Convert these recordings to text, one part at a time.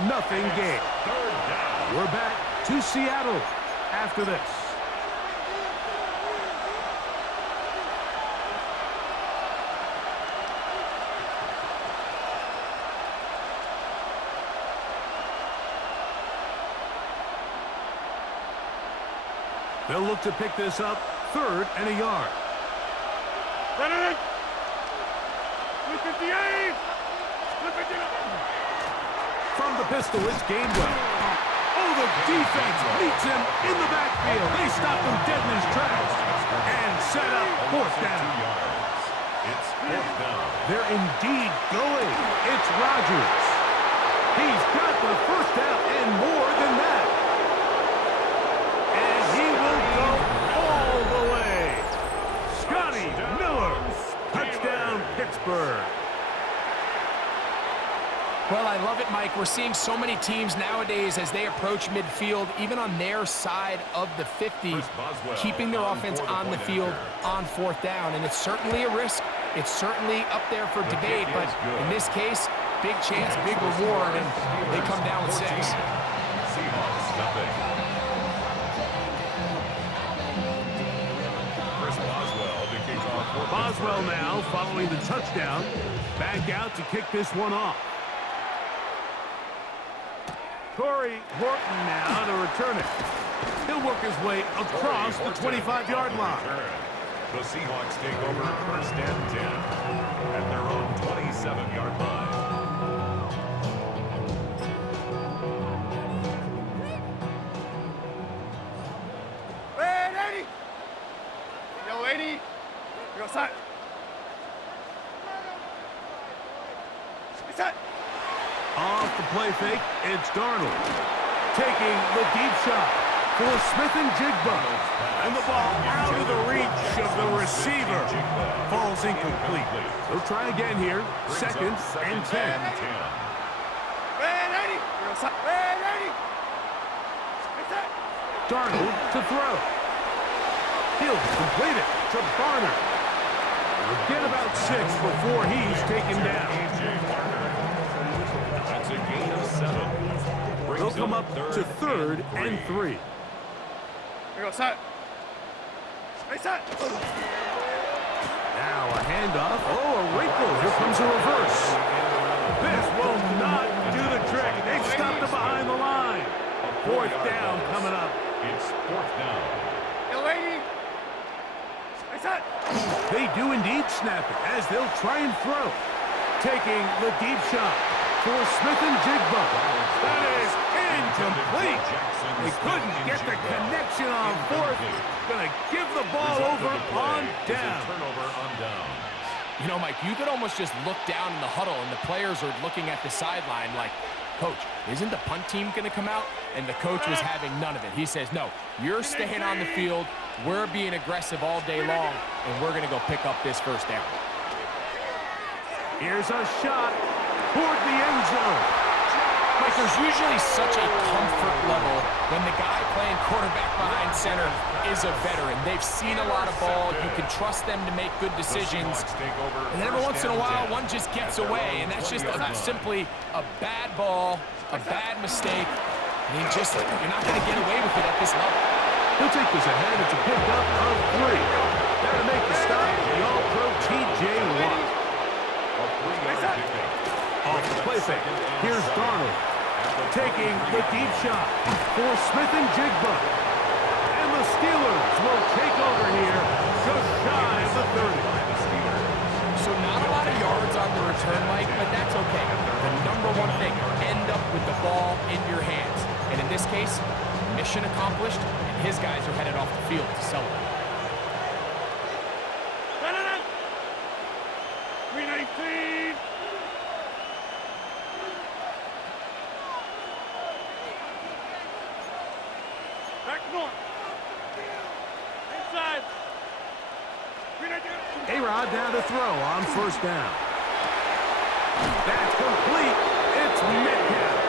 Nothing game. We're back to Seattle after this. They'll look to pick this up, 3rd and a yard. From the pistol, it's Gainwell. Oh, the defense meets him in the backfield. They stop him dead in his tracks and set up 4th down. It's 4th down. They're indeed going. It's Rodgers. He's got the 1st down and more than that. And he will go all the way. Scotty Miller. Touchdown, Pittsburgh. Well, I love it, Mike. We're seeing so many teams nowadays as they approach midfield, even on their side of the 50, keeping their offense on the field on 4th down. And it's certainly a risk. It's certainly up there for debate. But in this case, big chance, big reward, and they come down with 6. Seahawks, nothing. Chris Boswell to kick off. Boswell now following the touchdown. Back out to kick this one off. Corey Horton now to return it. He'll work his way across the 25-yard line. The Seahawks take over 1st and 10 at their own 27-yard line. Ready? Yo, 80. Go side. Set. Off the play fake, it's Darnold. Taking the deep shot for Smith and Jigba. And the ball out of the reach of the receiver. Falls incomplete. They'll try again here. 2nd and 10. Ready? Ready? Darnold to throw. He'll complete it to Barner. We'll get about 6 before he's taken down. That's a gain of 7. They'll come up to 3rd and 3. Here we go, set. Hey, set. Now a handoff. Oh, a wrinkle. Here comes a reverse. This will not do the trick. They've stopped him behind the line. 4th down coming up. It's 4th down. Yo, 80. Hey, set. They do indeed snap it as they'll try and throw. Taking the deep shot for Smith and Jigba. That is incomplete. They couldn't get the connection on 4th. Gonna give the ball over on down. Turnover on down. You know, Mike, you could almost just look down in the huddle, and the players are looking at the sideline like, Coach, isn't the punt team going to come out? And the coach was having none of it. He says, no, you're staying on the field. We're being aggressive all day long, and we're going to go pick up this 1st down. Here's a shot toward the end zone. Mike, there's usually such a comfort level when the guy playing quarterback behind center is a veteran. They've seen a lot of ball. You can trust them to make good decisions. And then every once in a while, one just gets away, and that's just simply a bad ball, a bad mistake. I mean, just you're not going to get away with it at this level. He'll take this ahead. It's a pickup of 3. There to make the stop, the All-Pro T.J. Watt. Off the play fake. Here's Darnold. Taking the deep shot for Smith and Jigba. And the Steelers will take over here just shy of the 30. So not a lot of yards on the return, Mike, but that's okay. The number one thing, end up with the ball in your hands. And in this case, mission accomplished, and his guys are headed off the field to celebrate. 319. Back north. Inside. A-Rod down to throw on 1st down. That's complete. It's Metcalf.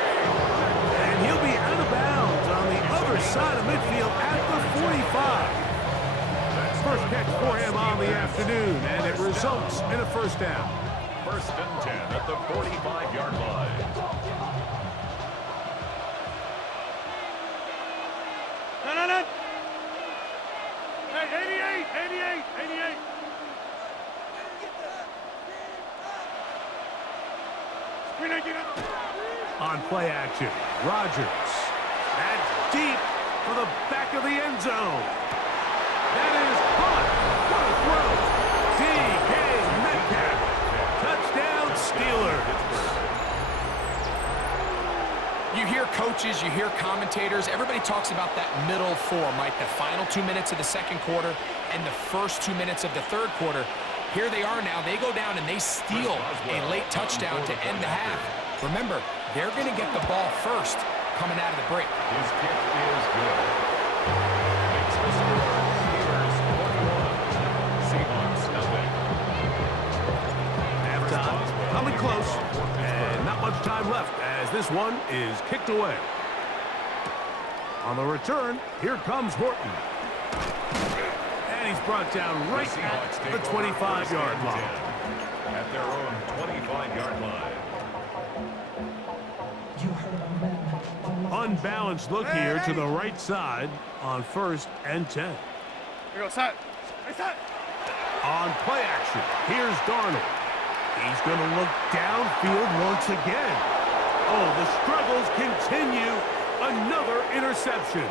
And he'll be out of bounds on the other side of midfield at the 45. First catch for him on the afternoon, and it results in a 1st down. 1st and 10 at the 45-yard line. On play action, Rodgers. That's deep for the back of the end zone. That is caught. What a throw. DK Metcalf. Touchdown, Steelers. You hear coaches, you hear commentators, everybody talks about that middle four, Mike, the final 2 minutes of the second quarter and the first 2 minutes of the third quarter. Here they are now. They go down and they steal a late touchdown to end the half. Remember, they're going to get the ball first coming out of the break. His kick is good. Makes the score Steelers 41. Seahawks nothing. Halftime coming close, and not much time left as this one is kicked away. On the return, here comes Horton. And he's brought down right at the 25-yard line. At their own 25-yard line. Unbalanced look here to the right side on 1st and 10. Here we go, set. Hey, set. On play action, here's Darnold. He's going to look downfield once again. Oh, the struggles continue. Another interception.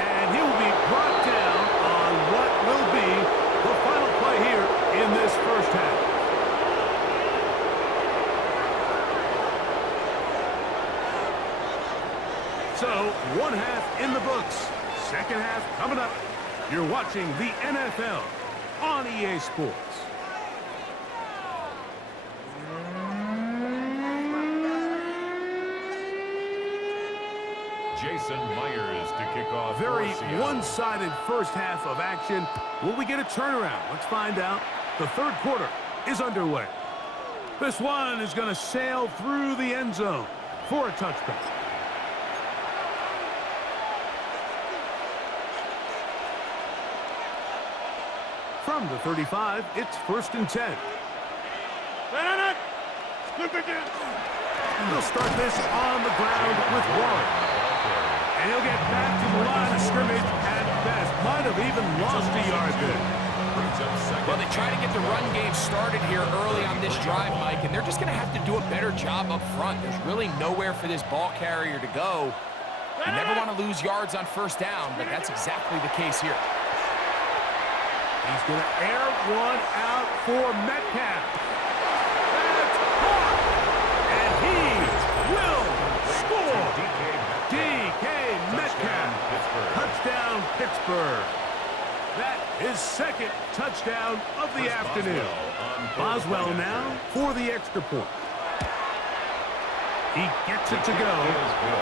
And he will be brought down on what will be the final play here in this first half. So, one half in the books. Second half coming up. You're watching the NFL on EA Sports. Jason Myers to kick off. Very one-sided first half of action. Will we get a turnaround? Let's find out. The third quarter is underway. This one is going to sail through the end zone for a touchback. From the 35, it's 1st and 10. They'll start this on the ground with Warren. And he'll get back to the line of scrimmage at best. Might have even lost a yard there. Well, they try to get the run game started here early on this drive, Mike, and they're just going to have to do a better job up front. There's really nowhere for this ball carrier to go. You never want to lose yards on first down, but that's exactly the case here. He's going to air one out for Metcalf. That's caught. And he will score. DK Metcalf. Touchdown, Pittsburgh. That is second touchdown of the afternoon. Boswell now for the extra point. He gets it to go.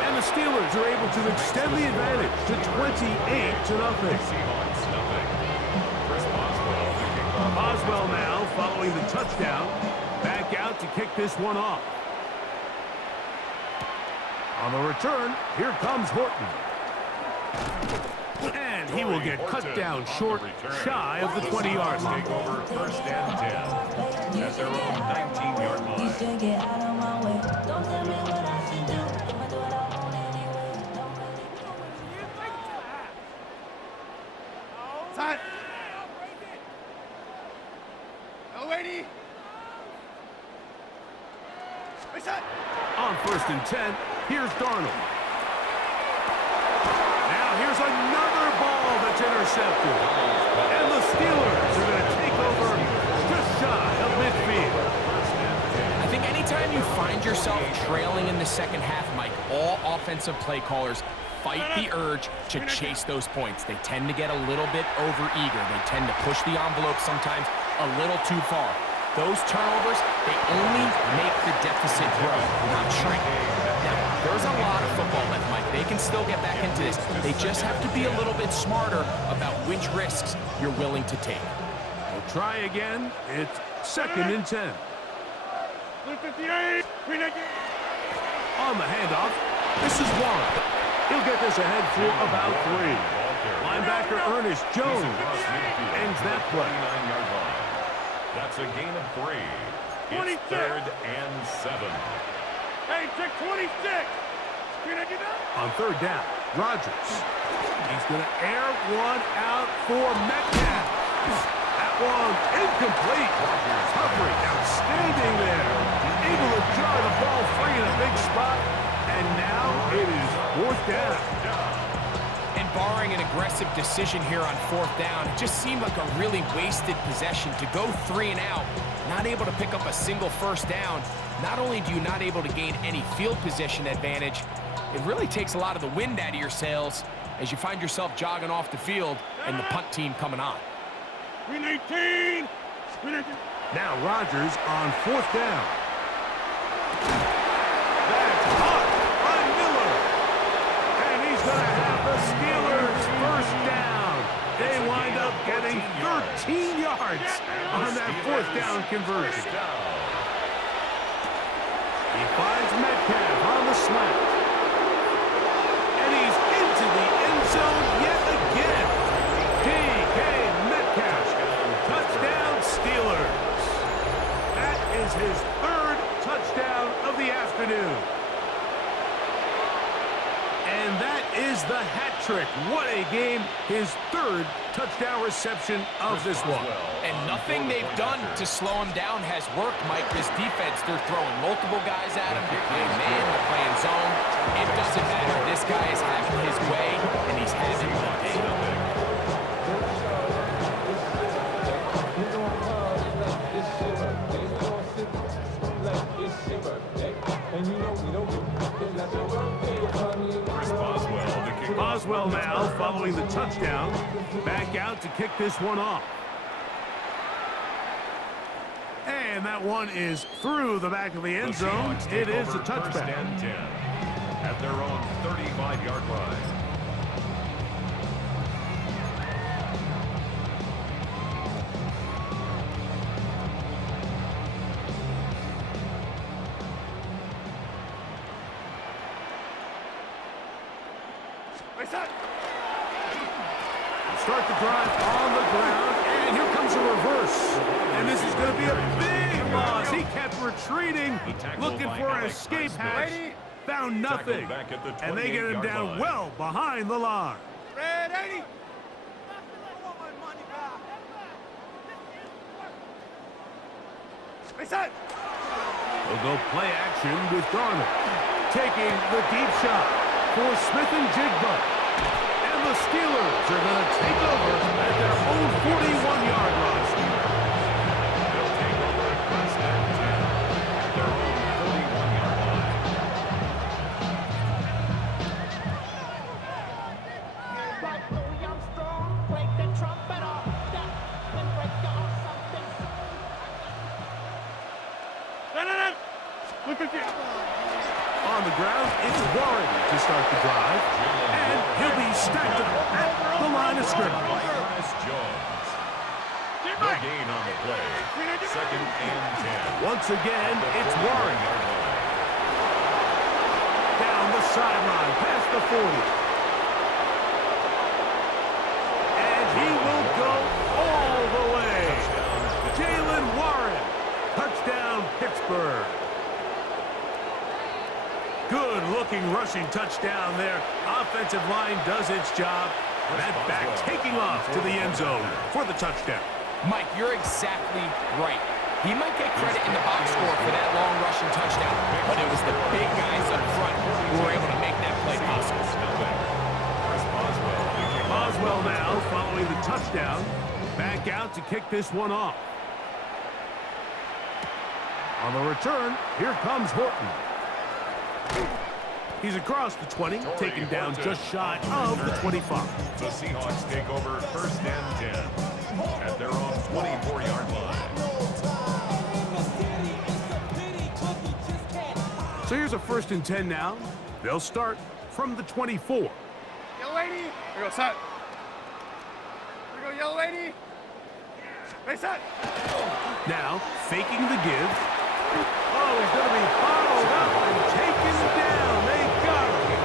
And the Steelers are able to extend the advantage to 28-0. Boswell now following the touchdown. Back out to kick this one off. On the return, here comes Horton. And he will get cut down short, shy of the 20-yard line. Take over 1st and 10 at their own 19-yard line. Set. Lady. Hey, set. On 1st and 10, here's Darnold. Now here's another ball that's intercepted. And the Steelers are going to take over just shy of midfield. I think anytime you find yourself trailing in the second half, Mike, all offensive play callers fight the urge to chase those points. They tend to get a little bit overeager. They tend to push the envelope sometimes a little too far. Those turnovers, they only make the deficit grow, not shrink. Now, there's a lot of football left, Mike. They can still get back into this. They just have to be a little bit smarter about which risks you're willing to take. We'll try again. It's 2nd and 10. 58. On the handoff, this is Warren. He'll get this ahead for about 3. Linebacker Ernest Jones ends that play. That's a gain of 3. It's 3rd and 7. Hey, check 26. On 3rd down, Rodgers. He's going to air one out for Metcalf. That Long, incomplete. Coverage, outstanding there. Able to draw the ball free in a big spot. And now it is fourth down. And barring an aggressive decision here on fourth down, it just seemed like a really wasted possession to go 3 and out, not able to pick up a single first down. Not only do you not able to gain any field position advantage, it really takes a lot of the wind out of your sails as you find yourself jogging off the field and the punt team coming on. Green 18. Green 18. Now Rodgers on fourth down. That's caught by Miller. And he's going to have the Steelers first down. They wind up getting 13 yards on that fourth down conversion. He finds Metcalf on the slant. And he's into the end zone yet again. DK Metcalf. Touchdown Steelers. That is his third touchdown of the afternoon. And that is the hat trick. What a game. His third touchdown reception of this one. And nothing they've done to slow him down has worked, Mike. This defense, they're throwing multiple guys at him. They're playing man, they're playing zone. It doesn't matter. This guy is having his way, and he's having the day. Boswell now following the touchdown. Back out to kick this one off. And that one is through the back of the end zone. It is a touchback. First and 10 at their own 35-yard line. Start the drive on the ground, and here comes a reverse. And this is going to be a big loss. He kept retreating, looking for an escape hatch. Found nothing. And they get him down well behind the line. Red 80. Reset. They'll go play action with Darnold. Taking the deep shot for Smith and Jigba. The Steelers are going to take over at their own 41-yard line. They'll take over at first and 10 at their own 41-yard line. Like Louis Armstrong, break the trumpet off, that, then break off something. No. Look at you. On the ground, it's Warren to start the drive. And he'll be stacked up at the line of scrimmage. Ernest Jones. No gain on the play. Second and 10. Once again, it's Warren. Down the sideline, past the 40. And he will go all the way. Jaylen Warren. Touchdown, Pittsburgh. Good-looking rushing touchdown there. Offensive line does its job. That back taking off to the end zone for the touchdown. Mike, you're exactly right. He might get credit in the box score for that long rushing touchdown, but it was the big guys up front who were able to make that play possible. Boswell now following the touchdown. Back out to kick this one off. On the return, here comes Horton. He's across the 20, taken down just shy of the 25. The Seahawks take over first and 10 at their own 24-yard line. So here's a first and 10 now. They'll start from the 24. Yellow lady. Here we go, set. Here we go, yellow lady. Reset. Now, faking the give. Oh, he's going to be bottled up and taken down. They got him.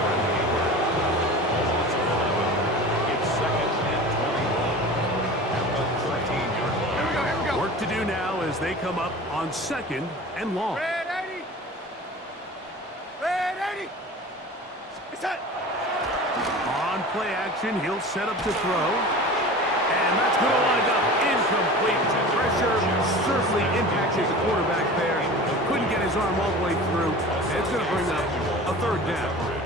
It's second and 21 at the 13-yard line. Here we go. Work to do now as they come up on second and long. Red 80. Red 80. Reset. On play action, he'll set up to throw. And that's going to wind up incomplete. Pressure certainly impacted the quarterback there. Couldn't get his arm all the way through. And it's going to bring up a third down.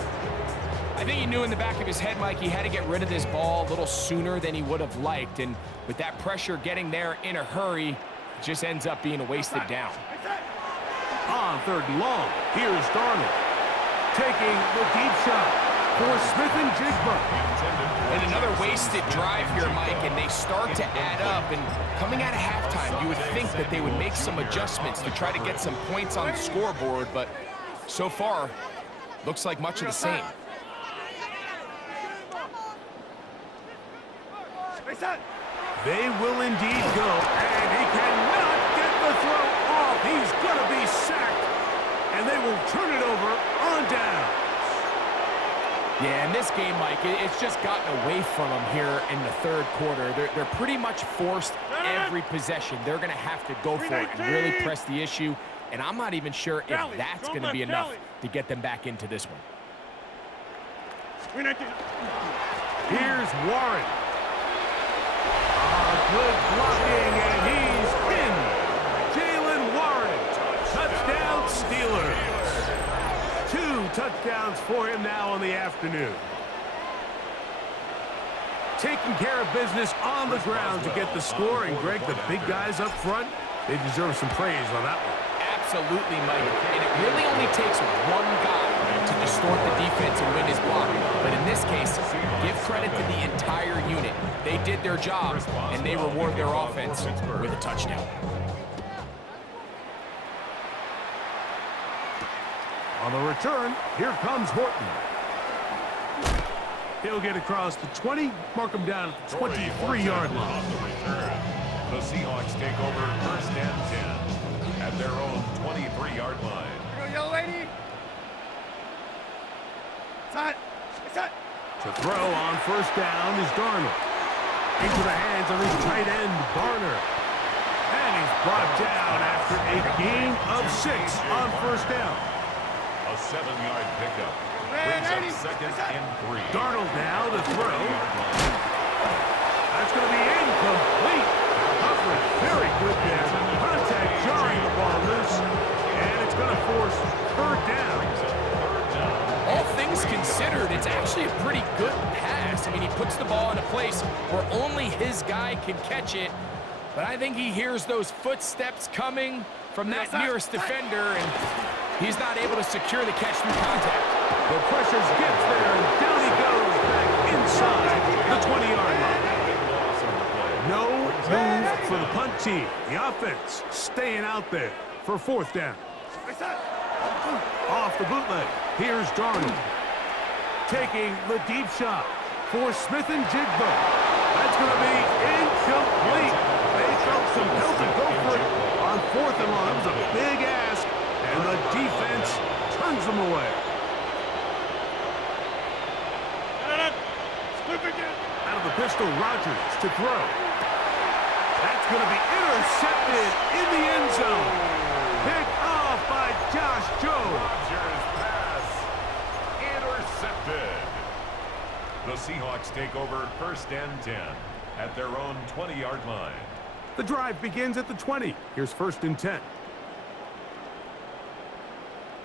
I think he knew in the back of his head, Mike, he had to get rid of this ball a little sooner than he would have liked. And with that pressure getting there in a hurry, it just ends up being a wasted down. On third and long, here's Darnold taking the deep shot for Smith and Jigba. And another wasted drive here, Mike, and they start to add up. And coming out of halftime, you would think that they would make some adjustments to try to get some points on the scoreboard, but so far, looks like much of the same. They will indeed go, and he cannot get the throw off. He's going to be sacked, and they will turn it over on down. Yeah, in this game, Mike, it's just gotten away from them here in the third quarter. They're pretty much forced every possession. They're going to have to go for it and really press the issue, and I'm not even sure if that's going to be enough to get them back into this one. Here's Warren. Good blocking, and he's in. Jalen Warren, touchdown Steelers. 2 touchdowns for him now on the afternoon. Taking care of business on the ground to get the score, and Greg, the big guys up front, they deserve some praise on that one. Absolutely, Mike. And it really only takes one guy to distort the defense and win his block. But in this case, give credit to the entire unit. They did their job, and they reward their offense with a touchdown. On the return, here comes Horton. He'll get across the 20, mark him down at the 23-yard line. On the return, the Seahawks take over first and 10 at their own 23-yard line. Here we go, yellow lady. Set. Set. To throw on first down is Darnold. Into the hands of his tight end, Barner. And he's brought down after a gain of 6 on first down. A 7-yard pickup brings up second and 3. Darnold now to throw. That's going to be incomplete. Coverage very good there. Contact jarring the ball loose. And it's going to force third down. All things considered, it's actually a pretty good pass. I mean, he puts the ball in a place where only his guy can catch it. But I think he hears those footsteps coming from that nearest defender, and he's not able to secure the catch through contact. The pressure gets there, and down he goes back inside the 20-yard line. No move for the punt team. The offense staying out there for fourth down. Off the bootleg, here's Darnold. Taking the deep shot for Smith and Jigba. That's going to be incomplete. They felt compelled to go for it on fourth and long. It was a big ask, and the defense turns them away. Out of the pistol, Rodgers to throw. That's going to be intercepted in the end zone. Picked off by Josh Jones. Rodgers pass intercepted. The Seahawks take over first and 10 at their own 20-yard line. The drive begins at the 20. Here's first and 10.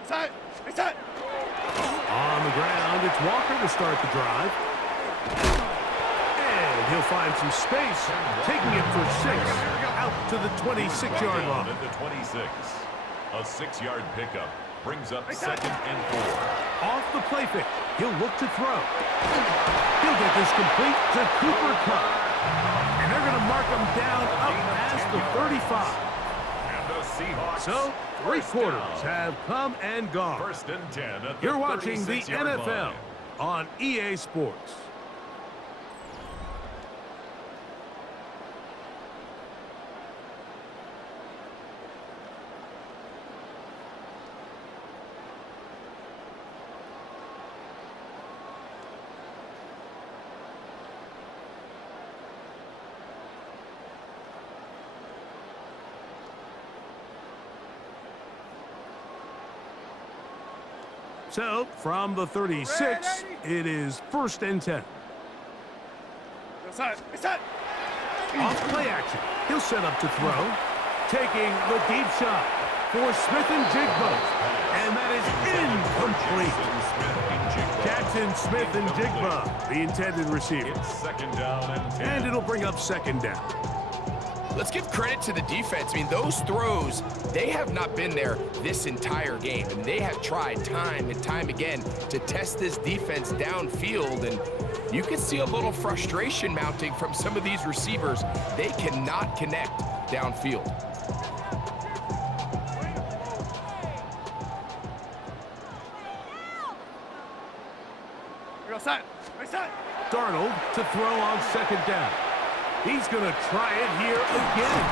Set. Set. On the ground, it's Walker to start the drive. And he'll find some space, taking it for 6 out to the 26-yard line. At the 26, a 6-yard pickup brings up second and 4. Off the play fake, he'll look to throw. He'll get this complete to Cooper Kupp. And they're going to mark him down up past the 35. And the Seahawks. So, 3 quarters have come and gone. First and 10 at the You're watching the 36-yard NFL line. on EA Sports. So, from the 36, it is first and 10. Set. Set. Off play action. He'll set up to throw. Taking the deep shot for Smith-Njigba. And that is incomplete. Jackson Smith-Njigba, the intended receiver. It's second down and 10. And it'll bring up second down. Let's give credit to the defense. I mean, those throws, they have not been there this entire game. And they have tried time and time again to test this defense downfield. And you can see a little frustration mounting from some of these receivers. They cannot connect downfield. We go set. Reset. Darnold to throw on second down. He's going to try it here again.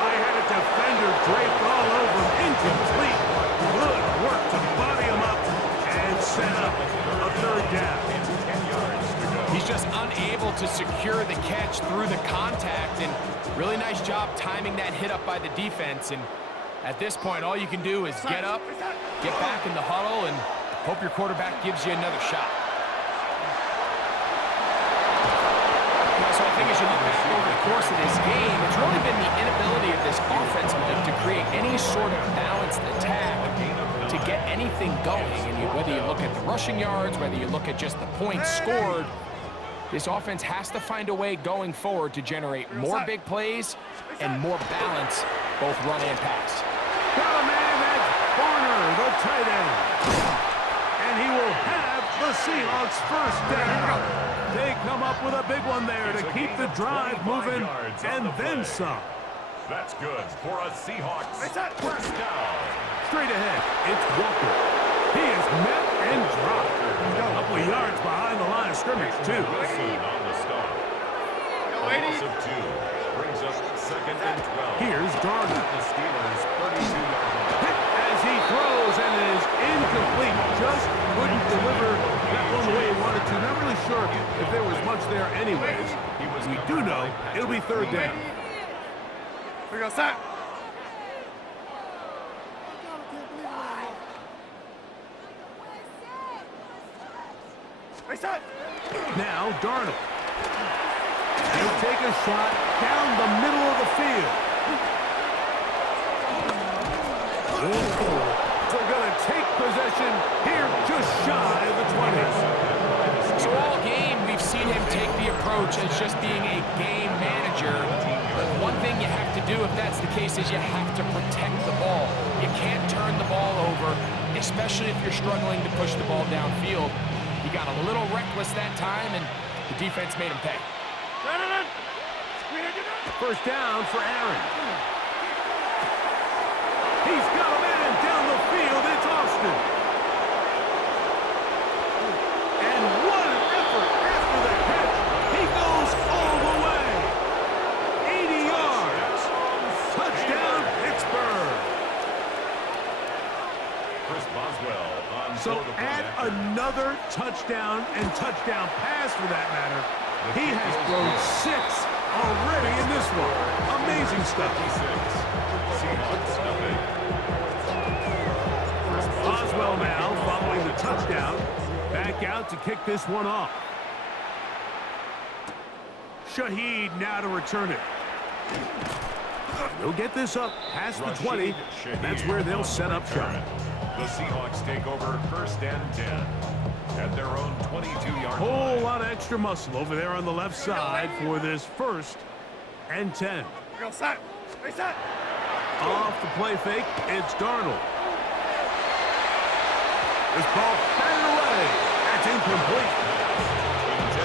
I had a defender draped all over him. Incomplete. Good work to body him up and set up a third down. He's just unable to secure the catch through the contact, and really nice job timing that hit up by the defense. And at this point, all you can do is get up, get back in the huddle, and hope your quarterback gives you another shot. So I think as you look back over the course of this game, it's really been the inability of this offense, Mike, to create any sort of balanced attack to get anything going. And whether you look at the rushing yards, whether you look at just the points scored, this offense has to find a way going forward to generate more big plays and more balance, both run and pass. Got a man, that's Barner, the tight end. And he will have the Seahawks first down. They come up with a big one there to keep the drive moving and then some. That's good for a Seahawks first down. Straight ahead, it's Walker. He is met and dropped. A couple of yards behind the line of scrimmage, too. Wilson on the stop. Loss of 2 brings up second and 12. Here's Darnold. The Steelers 32-yard line. Hit as he throws, and it is incomplete. Just couldn't deliver that one the way he wanted to. Not really sure if there was much there anyways. We do know it'll be third down. We go set. Reset. Now Darnold. He'll take a shot down the middle of the field. They're going to take possession here just shy of the 20s. So all game, we've seen him take the approach as just being a game manager. But one thing you have to do if that's the case is you have to protect the ball. You can't turn the ball over, especially if you're struggling to push the ball downfield. He got a little reckless that time, and the defense made him pay. First down for Aaron. He's got a man down the field. It's Austin. And what an effort after the catch. He goes all the way. 80 yards. Touchdown, Pittsburgh. Chris Boswell on So add another touchdown and touchdown pass for that matter. He has thrown 6 already in this one. Amazing stuff. Seahawks nothing. Boswell now following the touchdown. Back out to kick this one off. Shaheed now to return it. They'll get this up past the 20. That's where they'll set up shop. The Seahawks take over first and 10 at their own 22-yard line. Whole lot of extra muscle over there on the left side for this first and 10. We go set. Reset. Off the play fake, it's Darnold. This ball batted away. That's incomplete.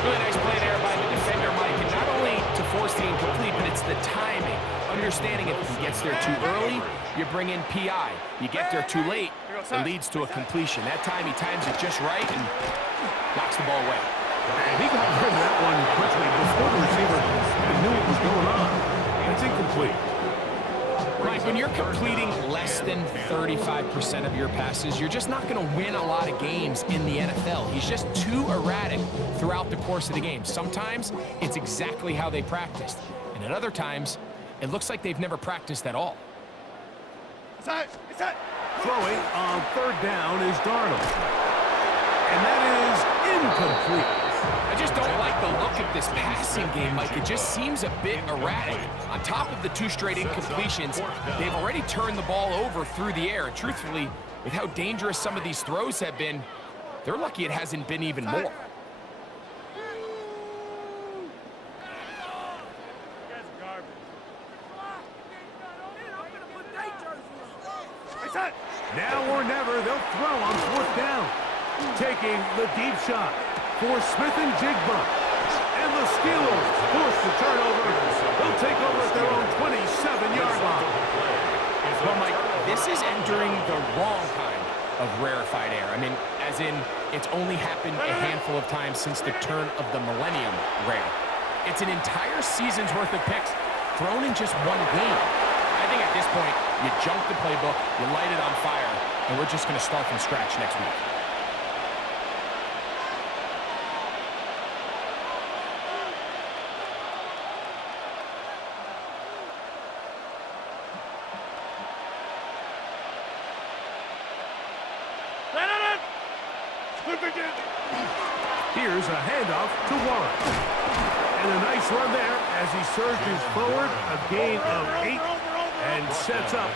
Really nice play there by the defender, Mike, and not only to force the incomplete, but it's the timing. Understanding if he gets there too early, you bring in PI. You get there too late, it leads to a completion. That time he times it just right and knocks the ball away. And he got rid of that one quickly before the receiver even knew what was going on. It's incomplete. Mike, when you're completing less than 35% of your passes, you're just not going to win a lot of games in the NFL. He's just too erratic throughout the course of the game. Sometimes it's exactly how they practiced, and at other times, it looks like they've never practiced at all. Reset. Reset. Throwing on third down is Darnold. And that is incomplete. I just don't like the look of this passing game, Mike. It just seems a bit erratic. On top of the 2 straight incompletions, they've already turned the ball over through the air. And truthfully, with how dangerous some of these throws have been, they're lucky it hasn't been even more. Now or never, they'll throw on 4th down. Taking the deep shot for Smith and Jigba. And the Steelers forced the turnover. They'll take over at their own 27-yard line. Well, Mike, this is entering the wrong kind of rarefied air. I mean, as in, it's only happened a handful of times since the turn of the millennium rare. It's an entire season's worth of picks thrown in just one game. I think at this point, you junk the playbook, you light it on fire, and we're just going to start from scratch next week. Here's a handoff to Warren. And a nice run there as he surges forward, a gain of 8, and sets up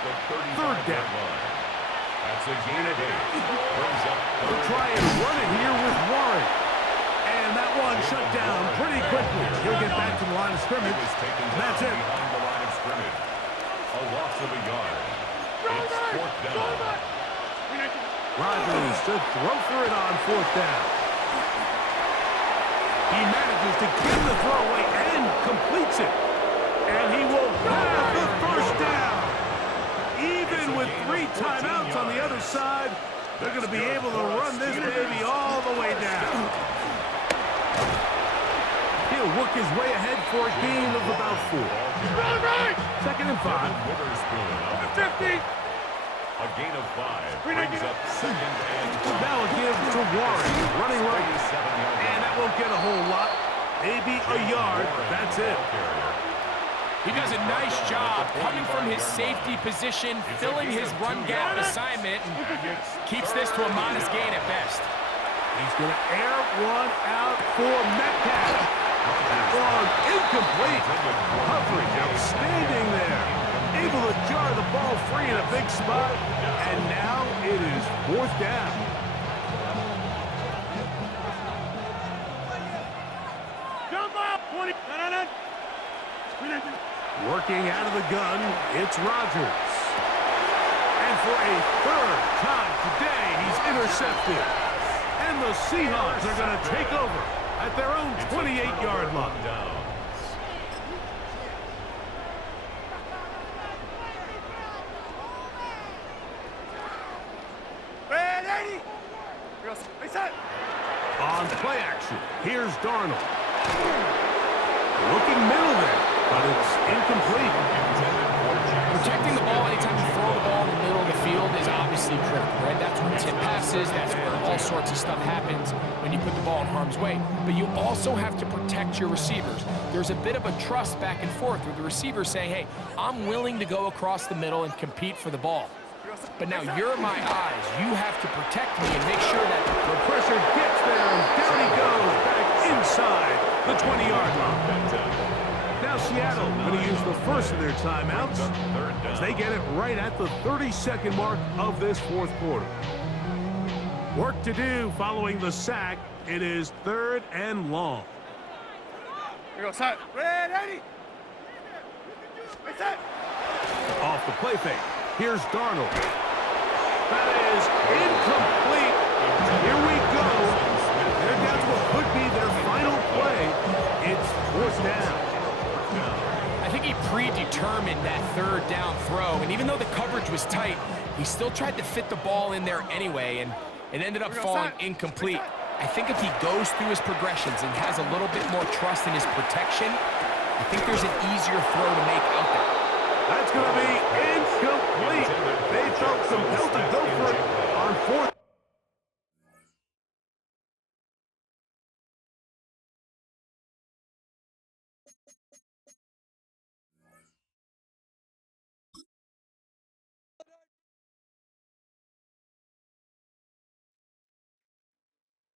3rd down. That's a gain of 8. Brings up They'll try and run it here with Warren. And that one shut down pretty quickly. He'll get back to the line of scrimmage. And that's it. behind the line of scrimmage. A loss of a yard. It's 4th down. Rodgers to throw for it on 4th down. He manages to get the throw away and completes it. And he will grab the 1st down. Even with 3 timeouts on the other side, they're going to be able to run this baby all the way down. He'll work his way ahead for a gain of about 4. 2nd and 5. Witherspoon on the 50. A gain of 5 brings up 2nd and 5. Now a give to Warren, running right. And that won't get a whole lot. Maybe a yard. That's it. He does a nice job coming from his safety position, filling his run gap assignment, and keeps this to a modest gain at best. He's going to air one out for Metcalf. That one incomplete. Coverage outstanding there. Able to jar the ball free in a big spot. And now it is 4th down. Working out of the gun, it's Rodgers. And for a 3rd time today, he's intercepted. And the Seahawks are going to take over at their own 28-yard line. On play action, here's Darnold. Looking middle there, but it's incomplete. Protecting the ball anytime you throw the ball in the middle of the field is obviously critical, right? That's where tip passes, that's where all sorts of stuff happens when you put the ball in harm's way. But you also have to protect your receivers. There's a bit of a trust back and forth with the receivers saying, hey, I'm willing to go across the middle and compete for the ball. But now you're my eyes. You have to protect me and make sure that the pressure gets there, and down he goes back inside the 20-yard line. Now Seattle going to use the first of their timeouts as they get it right at the 30-second mark of this 4th quarter. Work to do following the sack. It is 3rd and long. Here we go, set. Ready? Set. Off the play fake. Here's Darnold. That is incomplete. Here we go. They're down to what could be their final play. It's 4th down. I think he predetermined that 3rd down throw, and even though the coverage was tight, he still tried to fit the ball in there anyway, and it ended up falling incomplete. I think if he goes through his progressions and has a little bit more trust in his protection, I think there's an easier throw to make out there. That's going to be incomplete. They felt compelled to go for it on 4th.